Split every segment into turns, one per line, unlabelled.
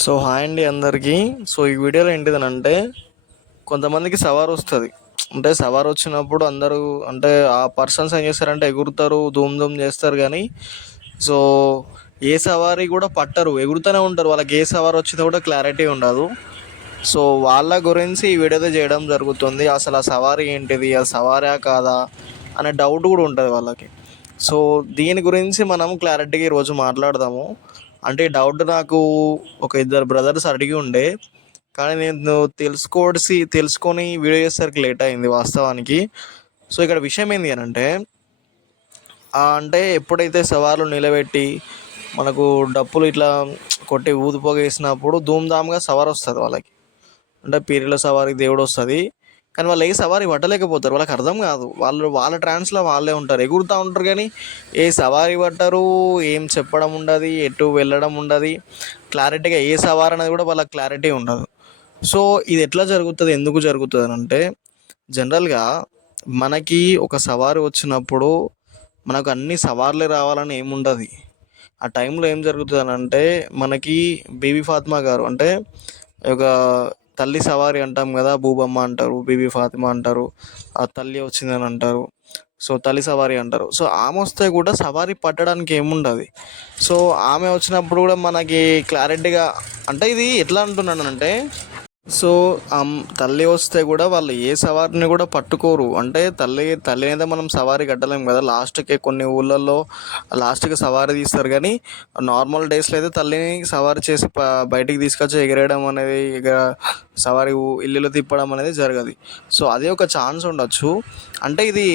So hi అండి అందరికీ. So ఈ వీడియోలో ఏంటిదనంటే కొంతమందికి సవార్ వస్తుంది. అంటే సవార్ వచ్చినప్పుడు అందరూ అంటే ఆ పర్సన్స్ ఏం చేస్తారంటే ఎగురుతారు ధూమ్ ధూమ్ చేస్తారు కానీ సో ఏ సవారీ కూడా పట్టరు. ఎగురుతూనే ఉంటారు. వాళ్ళకి ఏ సవార్ వచ్చిందో కూడా క్లారిటీ ఉండదు. సో వాళ్ళ గురించి ఈ వీడియోతో చేయడం జరుగుతుంది. అసలు ఆ సవారీ ఏంటిది? ఆ సవారా కాదా? అనే డౌట్ కూడా ఉంటుంది వాళ్ళకి. సో దీని గురించి మనం క్లారిటీగా ఈరోజు మాట్లాడదాము. అంటే డౌట్ నాకు ఒక ఇద్దరు బ్రదర్స్ అడిగి ఉండే. కానీ నేను తెలుసుకోవసి తెలుసుకొని వీడియో చేసేసరికి లేట్ అయింది వాస్తవానికి. సో ఇక్కడ విషయం ఏంటి అని అంటే అంటే ఎప్పుడైతే సవార్లు నిలబెట్టి మనకు డప్పులు ఇట్లా కొట్టి ఊదిపోగేసినప్పుడు ధూమ్ధామ్గా సవార్ వస్తుంది వాళ్ళకి. అంటే పీరియల సవారికి దేవుడు వస్తుంది కానీ వాళ్ళు ఏ సవారీ పట్టలేకపోతారు. వాళ్ళకి అర్థం కాదు. వాళ్ళు వాళ్ళ ట్రాన్స్లో వాళ్ళే ఉంటారు. ఎగురుతూ ఉంటారు కానీ ఏ సవారి పట్టరు ఏం చెప్పడం ఉండదు ఎటు వెళ్ళడం ఉండదు. క్లారిటీగా ఏ సవారి అనేది కూడా వాళ్ళకి క్లారిటీ ఉండదు. సో ఇది ఎట్లా జరుగుతుంది? ఎందుకు జరుగుతుంది అని అంటే జనరల్గా మనకి ఒక సవారి వచ్చినప్పుడు మనకు అన్ని సవార్లే రావాలని ఏముండదు ఆ టైంలో ఏం జరుగుతుంది అని అంటే మనకి బీబీ ఫాత్మా గారు అంటే ఒక తల్లి సవారి అంటాం కదా బూబమ్మ అంటారు బీబీ ఫాతిమా అంటారు ఆ తల్లి వచ్చిందని అంటారు. సో తల్లి సవారి అంటారు. సో ఆమె వస్తే కూడా సవారి పట్టడానికి ఏముండదు. సో ఆమె వచ్చినప్పుడు కూడా మనకి క్లారిటీగా అంటే ఇది ఎట్లా అంటున్నానంటే సో తల్లి వస్తే కూడా వాళ్ళు ఏ సవారిని కూడా పట్టుకోరు. అంటే తల్లి తల్లి అయితే మనం సవారీ కట్టలేం కదా. లాస్ట్కి కొన్ని ఊళ్ళల్లో లాస్ట్కి సవారీ తీస్తారు కానీ నార్మల్ డేస్లో అయితే తల్లిని సవారి చేసి బయటికి తీసుకొచ్చి ఎగరేయడం అనేది ఇక సవారి ఇల్లులు తిప్పడం అనేది జరగదు. సో అదే ఒక ఛాన్స్ ఉండొచ్చు. అంటే ఇది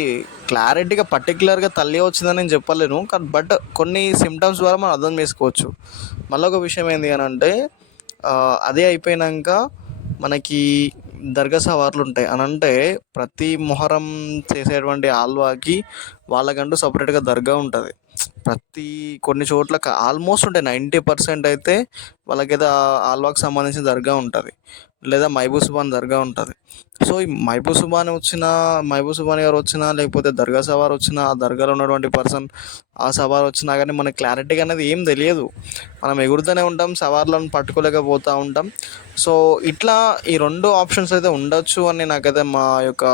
క్లారిటీగా పర్టికులర్గా తల్లి వచ్చిందని నేను చెప్పలేను. కానీ బట్ కొన్ని సిమ్టమ్స్ ద్వారా మనం అర్థం చేసుకోవచ్చు. మళ్ళీ ఒక విషయం ఏంటి అని అంటే అదే అయిపోయినాక మనకి దర్గా సవార్లు ఉంటాయి. అని అంటే ప్రతి మొహరం చేసేటువంటి ఆల్వాకి వాళ్ళకంటూ సపరేట్గా దర్గా ఉంటుంది. ప్రతి కొన్ని చోట్ల ఆల్మోస్ట్ ఉంటాయి. నైంటీ పర్సెంట్ అయితే వాళ్ళకైతే ఆ ఆల్వాకి సంబంధించిన దర్గా ఉంటుంది. లేదా మైబూ సుబాన్ దర్గా ఉంటుంది. సో ఈ మైబూ సుబాన్ వచ్చిన మైబూ సుబాన్ గారు వచ్చినా లేకపోతే దర్గా సవార్ వచ్చినా ఆ దర్గాలో ఉన్నటువంటి పర్సన్ ఆ సవార్ వచ్చినా కానీ మన క్లారిటీగా అనేది ఏం తెలియదు. మనం ఎగురుతూనే ఉంటాం సవార్లను పట్టుకోలేకపోతూ ఉంటాం. సో ఇట్లా ఈ రెండు ఆప్షన్స్ అయితే ఉండొచ్చు అని నాకైతే మా యొక్క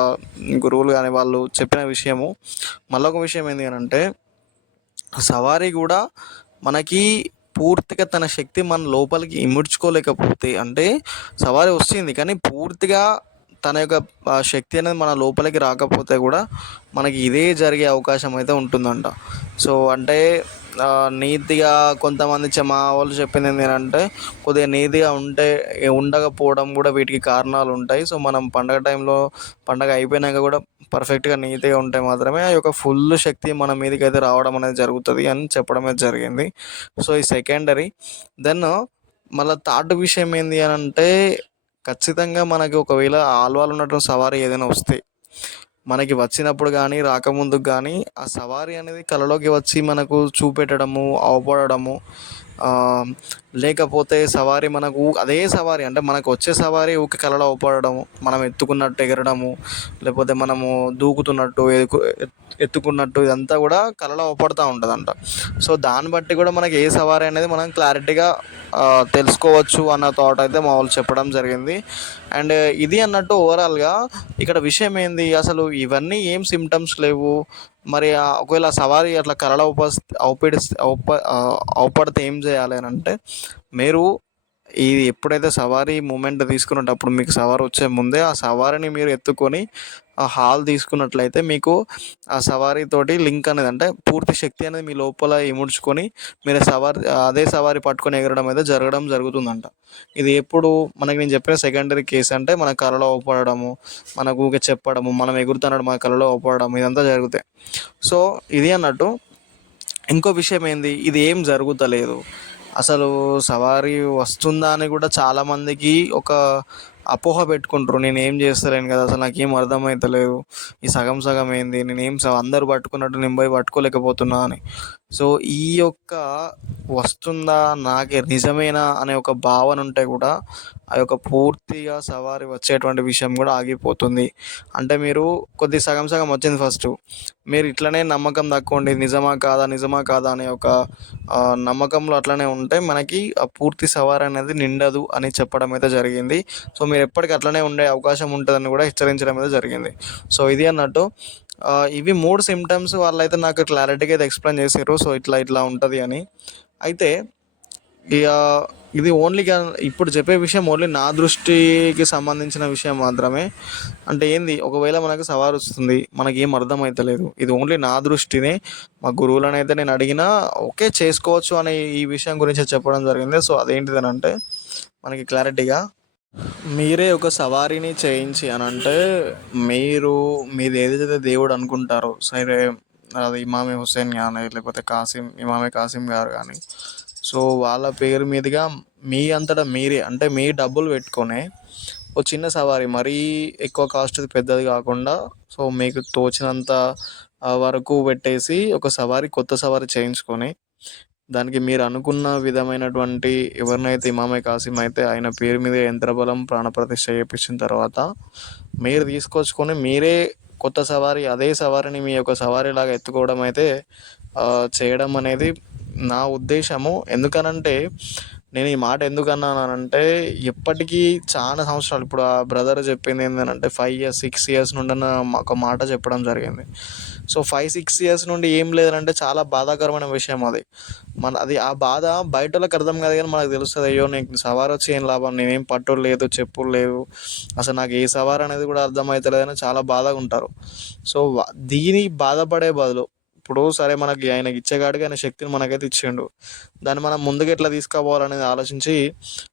గురువులు కానీ వాళ్ళు చెప్పిన విషయము. మళ్ళొక విషయం ఏంటి అని అంటే సవారీ కూడా మనకి పూర్తిగా తన శక్తి మన లోపలికి ఇముడ్చుకోలేకపోతే అంటే సవారి వస్తుంది. కానీ పూర్తిగా తన యొక్క శక్తి అనేది మన లోపలికి రాకపోతే కూడా మనకి ఇదే జరిగే అవకాశం అయితే ఉంటుందంట. సో అంటే నీతిగా కొంతమంది చె- మా వాళ్ళు చెప్పింది ఏంటంటే కొద్దిగా నీతిగా ఉంటే ఉండకపోవడం కూడా వీటికి కారణాలు ఉంటాయి. సో మనం పండగ టైంలో పండగ అయిపోయినాక కూడా పర్ఫెక్ట్గా నీట్గా ఉంటే మాత్రమే ఆ యొక్క ఫుల్ శక్తి మన మీదకి అయితే రావడం అనేది జరుగుతుంది అని చెప్పడమే జరిగింది. సో ఈ సెకండరీ. దెన్ మళ్ళీ థర్డ్ విషయం ఏంటి అని అంటే ఖచ్చితంగా మనకి ఒకవేళ ఆల్వాలు ఉన్నటువంటి సవారీ ఏదైనా వస్తే మనకి వచ్చినప్పుడు కానీ రాకముందు కానీ ఆ సవారీ అనేది కళలోకి వచ్చి మనకు చూపెట్టడము అవపడము లేకపోతే సవారీ మనకు అదే సవారీ అంటే మనకు వచ్చే సవారీ ఊకి కలలో అవపడము మనం ఎత్తుకున్నట్టు ఎగరడము లేకపోతే మనము దూకుతున్నట్టు ఎదుకు ఎత్తుకున్నట్టు ఇదంతా కూడా కలలో అవపడుతూ ఉంటుందంట. సో దాన్ని బట్టి కూడా మనకి ఏ సవారీ అనేది మనం క్లారిటీగా తెలుసుకోవచ్చు అన్న థాట్ అయితే మా వాళ్ళు చెప్పడం జరిగింది. అండ్ ఇది అన్నట్టు ఓవరాల్గా ఇక్కడ విషయం ఏంది? అసలు ఇవన్నీ ఏం సిమ్టమ్స్ లేవు? మరి ఒకవేళ సవారీ అట్లా కలడ ఉప అవపడి ఔప ఔపడితే ఏం చేయాలి అని అంటే మీరు ఇది ఎప్పుడైతే సవారీ మూమెంట్ తీసుకునేటప్పుడు మీకు సవారీ వచ్చే ముందే ఆ సవారీని మీరు ఎత్తుకొని ఆ హాల్ తీసుకున్నట్లయితే మీకు ఆ సవారీ తోటి లింక్ అనేది అంటే పూర్తి శక్తి అనేది మీ లోపల ఇముడ్చుకొని మీరు సవారి అదే సవారీ పట్టుకొని ఎగరడం అయితే జరగడం జరుగుతుందంట. ఇది ఎప్పుడు మనకి నేను చెప్పిన సెకండరీ కేసు అంటే మన కళలో ఓపడము మనకు ఊరికే చెప్పడము మనం ఎగురుతున్నాడు మన కళలో ఓపడము ఇదంతా జరుగుతాయి. సో ఇది అన్నట్టు ఇంకో విషయం ఏంది? ఇది ఏం జరుగుతలేదు. అసలు సవారీ వస్తుందా అని కూడా చాలామందికి ఒక అపోహ పెట్టుకుంటారు. నేను ఏం చేస్తలేను కదా అసలు నాకేం అర్థమవుతలేదు ఈ సగం సగం ఏంది? నేనేం అందరు పట్టుకున్నట్టు నేను పోయి పట్టుకోలేకపోతున్నా అని. సో ఈ యొక్క వస్తుందా నాకే నిజమేనా అనే ఒక భావన ఉంటే కూడా ఆ యొక్క పూర్తిగా సవారి వచ్చేటువంటి విషయం కూడా ఆగిపోతుంది. అంటే మీరు కొద్ది సగం సగం వచ్చింది ఫస్ట్. మీరు ఇట్లనే నమ్మకం తక్కువండి నిజమా కాదా నిజమా కాదా అనే ఒక నమ్మకంలో అట్లనే ఉంటే మనకి ఆ పూర్తి సవారి అనేది నిండదు అని చెప్పడం అయితే జరిగింది. సో మీరు ఎప్పటికీ అట్లనే ఉండే అవకాశం ఉంటుందని కూడా హెచ్చరించడం అయితే జరిగింది. సో ఇది అన్నట్టు ఇవి మూడు సిమ్టమ్స్ వాళ్ళైతే నాకు క్లారిటీగా అయితే ఎక్స్ప్లెయిన్ చేశారు సో ఇట్లా ఇట్లా ఉంటుంది అని. అయితే ఇక ఇది ఓన్లీ ఇప్పుడు చెప్పే విషయం ఓన్లీ నా దృష్టికి సంబంధించిన విషయం మాత్రమే. అంటే ఏంది ఒకవేళ మనకు సవారు వస్తుంది మనకి ఏం అర్థమవుతలేదు ఇది ఓన్లీ నా దృష్టినే మా గురువులను అయితే నేను అడిగినా ఓకే చేసుకోవచ్చు అనే ఈ విషయం గురించి చెప్పడం జరిగింది. సో అదేంటిదని అంటే మనకి క్లారిటీగా మీరే ఒక సవారీని చేయించి అని అంటే మీరు మీది ఏదైతే దేవుడు అనుకుంటారో సరే అది ఇమామి హుస్సేన్ కానీ లేకపోతే కాసిం ఇమామి కాసిం గారు కానీ సో వాళ్ళ పేరు మీదుగా మీ అంతటా మీరే అంటే మీ డబ్బులు పెట్టుకొని ఒక చిన్న సవారీ మరీ ఎక్కువ కాస్ట్ పెద్దది కాకుండా సో మీకు తోచినంత వరకు పెట్టేసి ఒక సవారీ కొత్త సవారీ చేయించుకొని దానికి మీరు అనుకున్న విధమైనటువంటి ఎవరినైతే ఇమామే కాసిం అయితే ఆయన పేరు మీద యంత్రబలం ప్రాణప్రతిష్ఠ చేయించిన తర్వాత మీరు తీసుకొచ్చుకొని మీరే కొత్త సవారీ అదే సవారిని మీ యొక్క సవారీలాగా ఎత్తుకోవడం అయితే చేయడం అనేది నా ఉద్దేశము. ఎందుకనంటే నేను ఈ మాట ఎందుకన్నానంటే ఎప్పటికీ చాలా సంవత్సరాలు ఇప్పుడు ఆ బ్రదర్ చెప్పింది ఏంటంటే ఫైవ్ ఇయర్స్ సిక్స్ ఇయర్స్ నుండి ఒక మాట చెప్పడం జరిగింది. సో ఫైవ్ సిక్స్ ఇయర్స్ నుండి ఏం లేదంటే చాలా బాధాకరమైన విషయం అది. మన అది ఆ బాధ బయట వాళ్ళకి అర్థం కాదు కానీ మనకు తెలుస్తుంది అయ్యో నీకు సవారు వచ్చి ఏం లాభం? నేనేం పట్టు లేదు చెప్పులు లేవు. అసలు నాకు ఏ సవార్ అనేది కూడా అర్థమవుతలేదని చాలా బాధగా ఉంటారు. సో దీని బాధపడే బదులు ఇప్పుడు సరే మనకి ఆయనకి ఇచ్చేగాడికి ఆయన శక్తిని మనకైతే ఇచ్చిండు. దాన్ని మనం ముందుకు ఎట్లా తీసుకుపోవాలనేది ఆలోచించి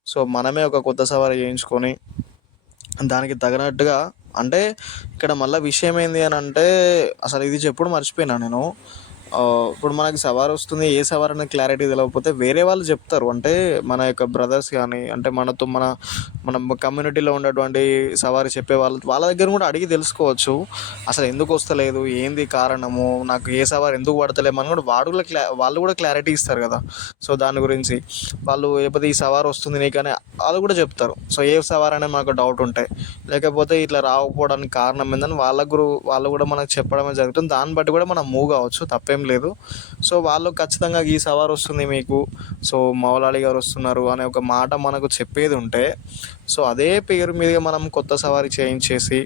సో మనమే ఒక కొత్త సవారీ చేయించుకొని దానికి తగినట్టుగా అంటే ఇక్కడ మళ్ళీ విషయం ఏంది అని అంటే అసలు ఇది చెప్పుడు మర్చిపోయినా నేను. ఇప్పుడు మనకి సవార్ వస్తుంది ఏ సవార్ అనే క్లారిటీ తెలియకపోతే వేరే వాళ్ళు చెప్తారు. అంటే మన యొక్క బ్రదర్స్ కానీ అంటే మనతో మన మన కమ్యూనిటీలో ఉన్నటువంటి సవారి చెప్పే వాళ్ళు వాళ్ళ దగ్గర కూడా అడిగి తెలుసుకోవచ్చు. అసలు ఎందుకు వస్తలేదు? ఏంది కారణము? నాకు ఏ సవారు ఎందుకు పడతలేము అని కూడా వాడు కూడా క్లా వాళ్ళు కూడా క్లారిటీ ఇస్తారు కదా. సో దాని గురించి వాళ్ళు లేకపోతే ఈ సవారు వస్తుంది నీకని వాళ్ళు కూడా చెప్తారు. సో ఏ సవారు అనేది మనకు డౌట్ ఉంటాయి లేకపోతే ఇట్లా రాకపోవడానికి కారణం ఏందని వాళ్ళ గురు వాళ్ళు కూడా మనకు చెప్పడమే జరుగుతుంది. దాన్ని బట్టి కూడా మనం మూవ్ కావచ్చు. తప్పేం ఏం లేదు. సో వాళ్ళు ఖచ్చితంగా ఈ సవార్ వస్తుంది మీకు. సో మౌలాలి గారు వస్తున్నారు అనే ఒక మాట మనకు చెప్పేది ఉంటే సో అదే పేరు మీదుగా మనం కొత్త సవారీ చేయించేసి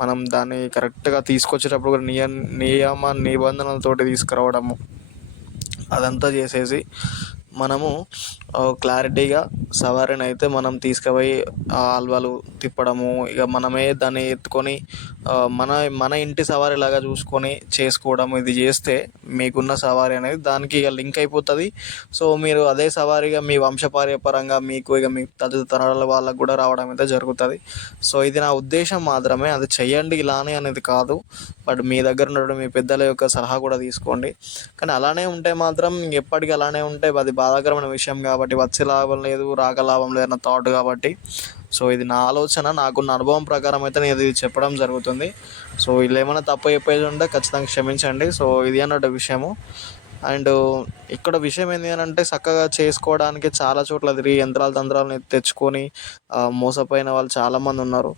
మనం దాన్ని కరెక్ట్గా తీసుకొచ్చేటప్పుడు కూడా నియ నియమ నిబంధనలతోటి తీసుకురావడము అదంతా చేసేసి మనము క్లారిటీగా సవారిని అయితే మనం తీసుకుపోయి ఆల్వాలు తిప్పడము ఇక మనమే దాన్ని ఎత్తుకొని మన మన ఇంటి సవారిలాగా చూసుకొని చేసుకోవడం ఇది చేస్తే మీకున్న సవారి అనేది దానికి ఇక లింక్ అయిపోతుంది. సో మీరు అదే సవారిగా మీ వంశపార్యపరంగా మీకు ఇక మీ తదితరాల వాళ్ళకు కూడా రావడం అయితే జరుగుతుంది. సో ఇది నా ఉద్దేశం మాత్రమే. అది చెయ్యండి ఇలానే అనేది కాదు. బట్ మీ దగ్గర ఉండడం మీ పెద్దల యొక్క సలహా కూడా తీసుకోండి. కానీ అలానే ఉంటే మాత్రం ఎప్పటికీ అలానే ఉంటే అది బాధాకరమైన విషయం కాబట్టి వచ్చే లాభం లేదు రాక లాభం లేదు అన్న థాట్ కాబట్టి. సో ఇది నా ఆలోచన నాకున్న అనుభవం ప్రకారం అయితే నేను ఇది చెప్పడం జరుగుతుంది. సో వీళ్ళు ఏమైనా తప్పు చెప్పేది ఉంటే ఖచ్చితంగా క్షమించండి. సో ఇది అన్నట్టు విషయము. అండ్ ఇక్కడ విషయం ఏంటి అని అంటే చక్కగా చేసుకోవడానికి చాలా చోట్ల తిరిగి యంత్రాలు తంత్రాలను తెచ్చుకొని మోసపోయిన వాళ్ళు చాలామంది ఉన్నారు.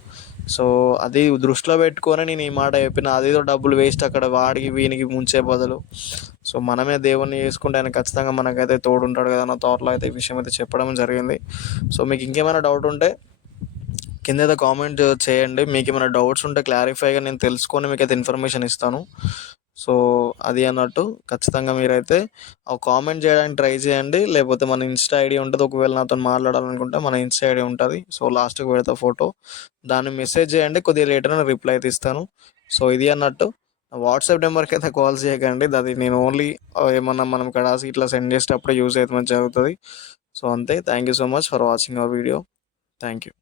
సో అది దృష్టిలో పెట్టుకొని నేను ఈ మాట చెప్పిన అదేదో డబ్బులు వేస్ట్ అక్కడ వాడికి వీనికి ముంచే బదులు. సో మనమే దేవుణ్ణి చేసుకుంటే ఆయన ఖచ్చితంగా మనకైతే తోడుంటాడు కదా అన్న థాట్లో అయితే ఈ విషయం అయితే చెప్పడం జరిగింది. సో మీకు ఇంకేమైనా డౌట్ ఉంటే కింద అయితే కామెంట్ చేయండి. మీకు ఏమైనా డౌట్స్ ఉంటే క్లారిఫైగా నేను తెలుసుకొని మీకు అయితే ఇన్ఫర్మేషన్ ఇస్తాను. సో అది అన్నట్టు ఖచ్చితంగా మీరైతే ఒక కామెంట్ చేయడానికి ట్రై చేయండి. లేకపోతే మన ఇన్స్టా ఐడి ఉంటుంది. ఒకవేళ నాతో మాట్లాడాలనుకుంటే మన ఇన్స్టా ఐడి ఉంటుంది. సో లాస్ట్కి పెడతా ఫోటో దాన్ని మెసేజ్ చేయండి. కొద్దిగా లేటర్ రిప్లై అయితే ఇస్తాను. సో ఇది అన్నట్టు వాట్సాప్ నెంబర్కి అయితే కాల్ చేయకండి. అది నేను ఓన్లీ ఏమన్నా మనం ఇక్కడ ఇట్లా సెండ్ చేసేటప్పుడు యూజ్ అయితే జరుగుతుంది. సో అంతే. Thank you so much for watching our video thank you